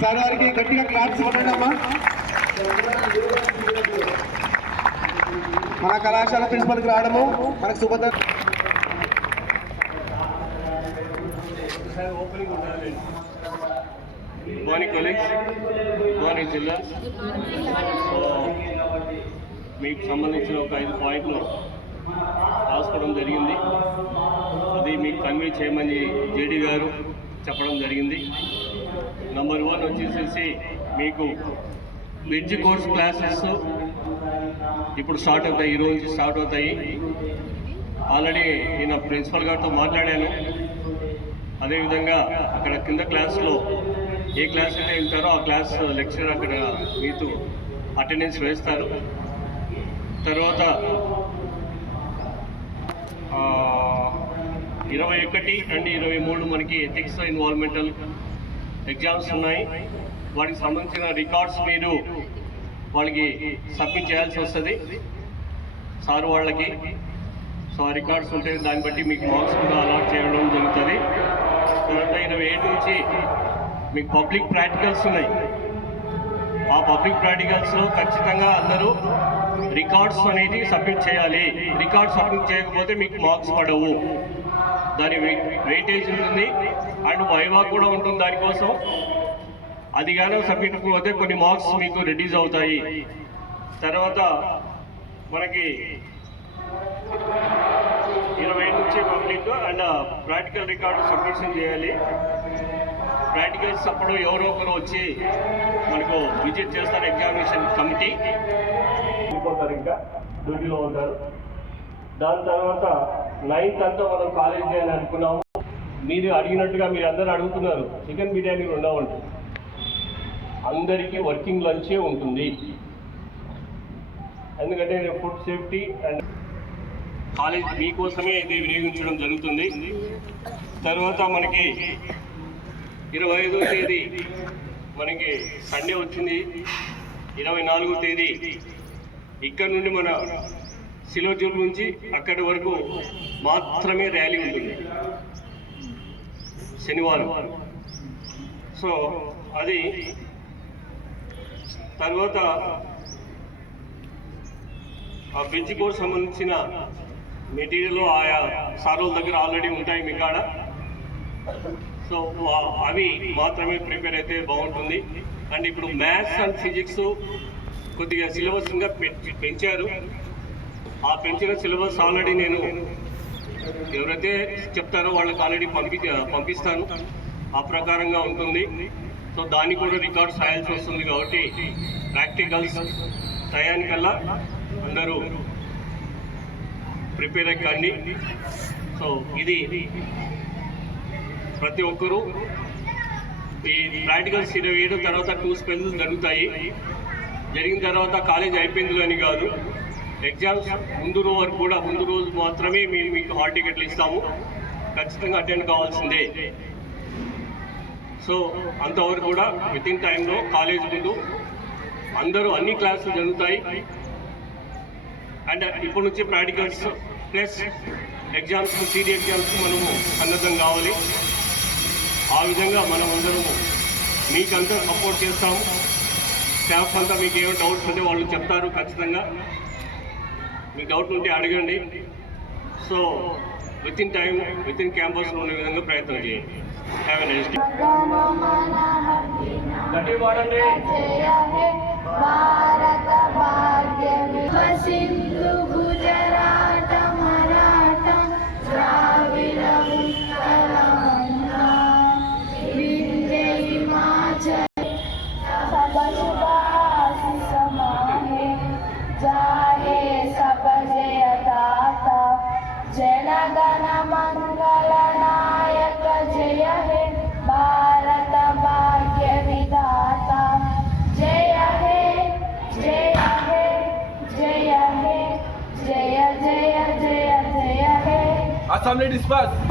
Sir వారికి గట్టిగా claps ఇవ్వండి అమ్మా. మన కళాశాల ప్రిన్సిపల్కి రావడము మనకు శుభత. మార్నింగ్ కొలీగ్స్, మార్నింగ్ జిల్లా మీకు సంబంధించిన ఒక 5 పాయింట్లు రాసుకోవడం జరిగింది. అది మీకు కన్వే చేయమని జేడీ గారు చెప్పడం జరిగింది. నంబర్ 1 వచ్చేసేసి మీకు బ్రిడ్జ్ కోర్స్ క్లాసెస్ ఇప్పుడు స్టార్ట్ అవుతాయి, ఈరోజు స్టార్ట్ అవుతాయి. ఆల్రెడీ నేను ప్రిన్సిపల్ గారితో మాట్లాడాను. అదేవిధంగా అక్కడ కింద క్లాస్లో ఏ క్లాస్ అయితే వెళ్తారో ఆ క్లాస్ లెక్చరర్ అక్కడ మీతో అటెండెన్స్ వేస్తారు. తర్వాత 21 అండ్ 23 మనకి ఎథిక్స్ ఎన్వాల్మెంటల్ ఎగ్జామ్స్ ఉన్నాయి. వాటికి సంబంధించిన రికార్డ్స్ మీరు వాళ్ళకి సబ్మిట్ చేయాల్సి వస్తుంది సార్ వాళ్ళకి. సో ఆ రికార్డ్స్ ఉంటే దాన్ని బట్టి మీకు మార్క్స్ కూడా అలాట్ చేయడం జరుగుతుంది. తర్వాత 27 నుంచి మీకు పబ్లిక్ ప్రాక్టికల్స్ ఉన్నాయి. ఆ పబ్లిక్ ప్రాక్టికల్స్లో ఖచ్చితంగా అందరూ రికార్డ్స్ అనేది సబ్మిట్ చేయాలి. రికార్డ్స్ సబ్మిట్ చేయకపోతే మీకు మార్క్స్ పడవు. దాని వెయిటేజ్ ఉంటుంది అండ్ వైవా కూడా ఉంటుంది దానికోసం. అది కానీ సబ్మిట్ పోతే కొన్ని మార్క్స్ మీకు రిడ్యూస్ అవుతాయి. తర్వాత మనకి 20 నుంచి public and practical record submission చేయాలి. ప్రాక్టికల్స్ అప్పుడు ఎవరో ఒకరు వచ్చి మనకు విజిట్ చేస్తారు. ఎగ్జామినేషన్ కమిటీ వెళ్ళిపోతారు, ఇంకా డ్యూటీలో ఉంటారు. దాని తర్వాత 9th అంతా మనం కాలేజ్ డే అని అనుకున్నాము. మీరు అడిగినట్టుగా మీరు అందరూ అడుగుతున్నారు, చికెన్ బిర్యానీ ఉండవండి. అందరికీ వర్కింగ్ లంచే ఉంటుంది. ఎందుకంటే ఫుడ్ సేఫ్టీ అండ్ కాలేజ్ మీకోసమే ఇది వినియోగించడం జరుగుతుంది. తర్వాత మనకి 25వ తేదీ మనకి సండే వచ్చింది. 24వ తేదీ ఇక్కడ నుండి మన సిలోజూర్ నుంచి అక్కడి వరకు మాత్రమే ర్యాలీ ఉంటుంది శనివారం. సో అది తర్వాత ఆ బ్రిడ్జ్ కోర్స్ సంబంధించిన మెటీరియల్ ఆయా సారోల దగ్గర ఆల్రెడీ ఉంటాయి మీ కాడ. సో అవి మాత్రమే ప్రిపేర్ అయితే బాగుంటుంది. అండ్ ఇప్పుడు మ్యాథ్స్ అండ్ ఫిజిక్స్ కొద్దిగా సిలబస్ ఇంకా పెంచారు. ఆ పెంచిన సిలబస్ ఆల్రెడీ నేను ఎవరైతే చెప్తారో వాళ్ళకి ఆల్రెడీ పంపిస్తాను. ఆ ప్రకారంగా ఉంటుంది. సో దాన్ని కూడా రికార్డ్స్ రాయాల్సి వస్తుంది కాబట్టి ప్రాక్టికల్స్ టయానికల్లా అందరూ ప్రిపేర్ అయ్యండి. సో ఇది ప్రతి ఒక్కరూ ఈ ప్రాక్టికల్స్ 27 తర్వాత 2 స్పెల్స్ జరుగుతాయి. జరిగిన తర్వాత కాలేజ్ అయిపోయింది అని కాదు, ఎగ్జామ్స్ ముందు రోజు కూడా ముందు రోజు మాత్రమే మీకు హాల్ టికెట్లు ఇస్తాము. ఖచ్చితంగా అటెండ్ కావాల్సిందే. సో అంతవరకు కూడా విత్ ఇన్ టైంలో కాలేజ్ ముందు అందరూ అన్ని క్లాసులు జరుగుతాయి. అండ్ ఇప్పటి నుంచి practicals plus exams, theory exams మనము సన్నద్ధం కావాలి. ఆ విధంగా మనం అందరము మీకంతా సపోర్ట్ చేస్తాము. స్టాఫ్ అంతా మీకు ఏమైనా డౌట్స్ ఉంటే వాళ్ళు చెప్తారు. ఖచ్చితంగా మీకు డౌట్ ఉంటే అడగండి. So with in time with in క్యాంపస్లో ఉండే విధంగా ప్రయత్నం చేయండి. Have a nice day. గట్టి వాడండి. जनगण मंगल नायक जय हे भारत भाग्य विधाता जय हे जय हे जय हे जय जय जय जय हे. Assembly dispersed.